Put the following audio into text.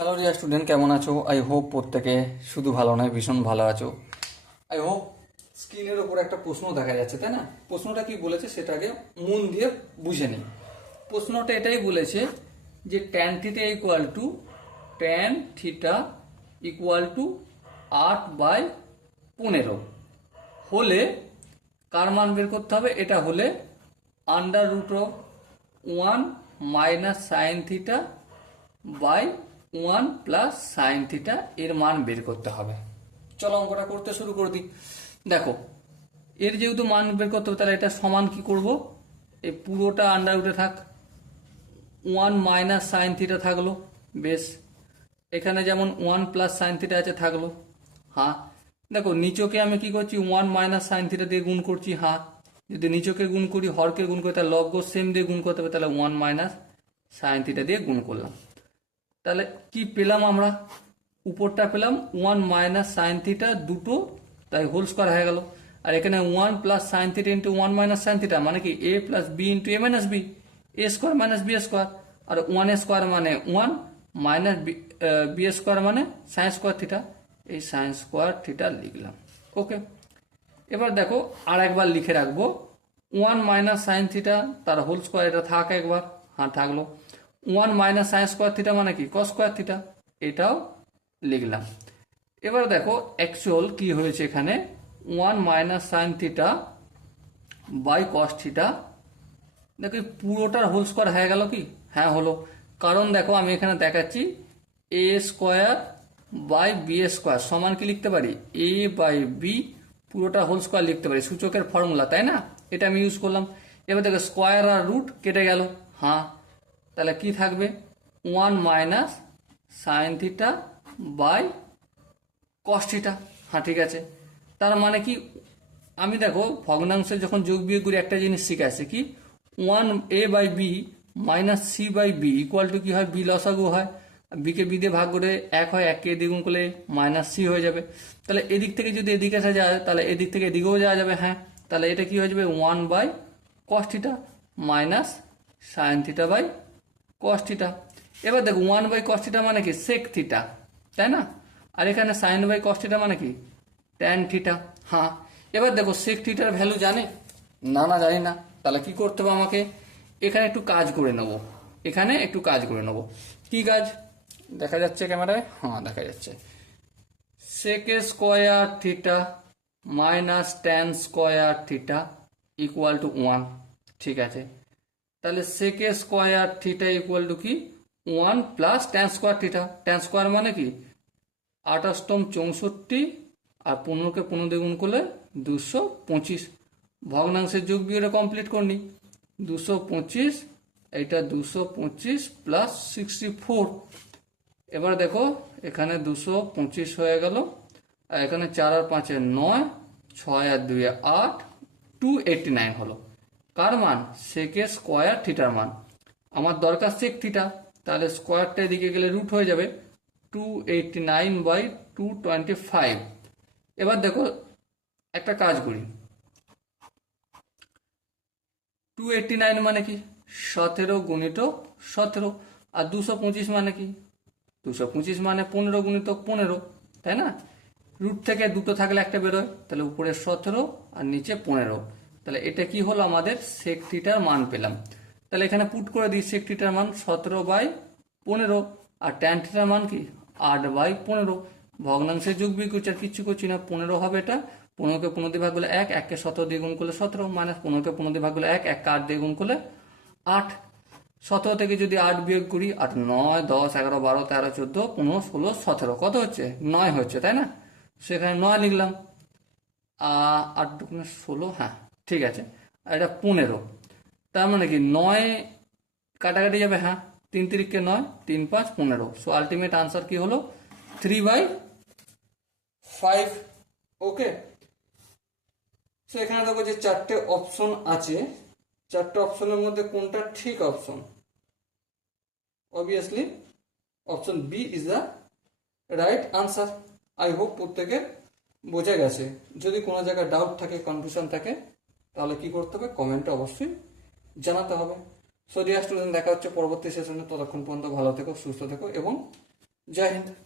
Hello dear student, কেমন আছো? I hope প্রত্যেকে শুধু ভালো নয়, ভীষণ ভালো আছো। আই হোপ স্ক্রিনের ওপর একটা প্রশ্ন দেখা যাচ্ছে, তাই না? প্রশ্নটা কি বলেছে সেটাকে মন দিয়ে বুঝে নিই। প্রশ্নটা এটাই বলেছে যে ট্যান থিটা ইকুয়াল টু 8/15 হলে কার মান বের করতে হবে? এটা হলে √1 minus sine theta by 1 plus sine theta এর মান বের করতে হবে। চলো অঙ্কটা করতে শুরু করে দিই। দেখো, এর যেহেতু মান বের করতে হবে, তাহলে এটা সমান কি করব? এই পুরোটা আন্ডার রুটে থাক, 1 মাইনাস সাইন থিটা থাকলো। বেশ, এখানে যেমন 1 প্লাস সাইন থিটা আছে থাকলো। হ্যাঁ, দেখো নিচকে আমি কি করছি? 1 মাইনাস সাইন থিটা দিয়ে গুণ করছি। হ্যাঁ, যদি নিচকে গুণ করি, হরকে গুণ করি, তাহলে লব্ধ সেম দিয়ে গুণ করতে হবে। তাহলে 1 মাইনাস সাইন থিটা দিয়ে গুণ করলাম। তাহলে কি পেলাম আমরা? উপরটা পেলাম 1 মাইনাস সাইন থিটা দুটো, তাই হোল স্কোয়ার হয়ে গেল। আর এখানে 1 plus sine theta into 1 minus sine theta মানে কি a+b into a-b, a² - b²। আর 1 স্কোয়ার মানে 1 মাইনাস b² মানে সাইন স্কোয়ার থিটা, এই সাইন স্কোয়ার থিটা লিখলাম। ওকে, এবার দেখো আর একবার লিখে রাখবো 1 মাইনাস সাইন থিটা তার হোল স্কোয়ার, এটা থাক একবার। হ্যাঁ, থাকলো। 1 মাইনাস সাইন স্কোয়ার থিটা মানে কি কস স্কোয়ার থিটা, এটাও লিখলাম। এবার দেখো অ্যাকচুয়াল কি হয়েছে এখানে, 1 minus sine theta by cos theta. দেখো পুরোটার হোল স্কোয়ার হয়ে গেল কি? হ্যাঁ হলো। কারণ দেখো আমি এখানে দেখাচ্ছি a² বাই b² সমান কি লিখতে পারি? a/b পুরোটা হোল স্কোয়ার লিখতে পারি, সূচকের ফর্মুলা, তাই না? এটা আমি ইউজ করলাম। এবার দেখো স্কোয়ার আর রুট কেটে গেল। হ্যাঁ, তাহলে কি থাকবে? 1 minus sine theta by cos theta. হ্যাঁ, ঠিক আছে। তার মানে কি, আমি দেখো ভগ্নাংশে যখন যোগ বিয়োগ করি একটা জিনিস শিখে কি, 1a/b minus c/b equal to কি হয়? বি লসাগু হয়। বিকে বি দিয়ে ভাগ করে 1 হয়, 1কে দ্বিগুণ করলে মাইনাস সি হয়ে যাবে। তাহলে এদিক থেকে যদি এদিকে আসা যায়, তাহলে এদিক থেকে এদিকেও যাওয়া যাবে। হ্যাঁ, তাহলে এটা কি হয়ে যাবে? 1/cos theta minus sine theta by cos theta. এবার দেখো 1/cos থিটা মানে কি? সেক থিটা, তাই না? আর এখানে sin/cos থিটা মানে কি? Tan theta. হ্যাঁ, এবার দেখো সেক থিটার ভ্যালু জানে? না, না জানি না। তাহলে কি করতে হবে আমাকে? এখানে একটু কাজ করে নেব। এখানে একটু কাজ করে নেব। কি কাজ? দেখা যাচ্ছে ক্যামেরায়? হ্যাঁ, দেখা যাচ্ছে। Sec square theta minus tan square theta equal to 1। ঠিক আছে, তাহলে sec square theta equal to কি? 1 plus tan square theta. Tan square মানে কি? 28×64, আর 15কে 15 দিয়ে গুণ করলে 225। ভগ্নাংশের যোগ বিয়োগটা কমপ্লিট করনি। 225, এইটা 225 প্লাস 64। এবার দেখো এখানে 225 হয়ে গেল, আর এখানে 4 আর 5 9, 6 আর 2 8, 289 হলো। কার মান? সেক স্কোয়ার থিটার মান। আমার দরকার সেক থিটা, তাহলে স্কোয়ারটা এদিকে গেলে রুট হয়ে যাবে, 289/225। এবার দেখো একটা কাজ করি, 289 মানে কি? 17 গুণিতক 17। আর 225 মানে কি? 225 মানে 15 গুণিতক 15, তাই না? রুট থেকে দুটো থাকলে একটা বেরোয়, তাহলে উপরে 17 আর নিচে 15। তাহলে এটা কি হলো? আমাদের সেক থিটার মান পেলাম। তাহলে এখানে পুট করে দিই সেক থিটার মান 17/15, আর ট্যান থিটার মান কি? 8/15। ভগ্নাংশে যোগ বিয়োগ করছি, আর কিচ্ছু করছি না। 15 হবে এটা, 15কে 15 দিয়ে ভাগ করলে 1, 1কে 17 দিয়ে গুণ করলে 17, মাইনাস 15কে 15 দিয়ে ভাগ করলে 1, 1কে 8 দিয়ে গুণ করলে 8। 17 থেকে যদি 8 বিয়োগ করি, 8 9 10 11 12 13 14 15 16 17, কত হচ্ছে? 9 হচ্ছে, তাই না? সেখানে 9 লিখলাম। 8 দুগুণে 16, হ্যাঁ ঠিক আছে। আর এটা 15, তার মানে কি 9 কাটাকাটি যাবে। হ্যাঁ, 3 3কে 9, 3 5 15। সো আলটিমেট আনসার কি হলো? 3/5। ওকে, সো এখানে দেখো যে 4টে অপশন আছে, 4টে অপশনের মধ্যে কোনটা ঠিক অপশন? Obviously option B is the right answer. I hope প্রত্যেকের বোঝা গেছে। যদি কোনো জায়গায় ডাউট থাকে, কনফিউশন থাকে, তাহলে কি করতে হবে? কমেন্টে অবশ্যই জানাতে হবে। সো ডিয়ার স্টুডেন্ট, দেখা হচ্ছে পরবর্তী সেশনে। ততক্ষণ পর্যন্ত ভালো থেকো, সুস্থ থেকো এবং জয় হিন্দ।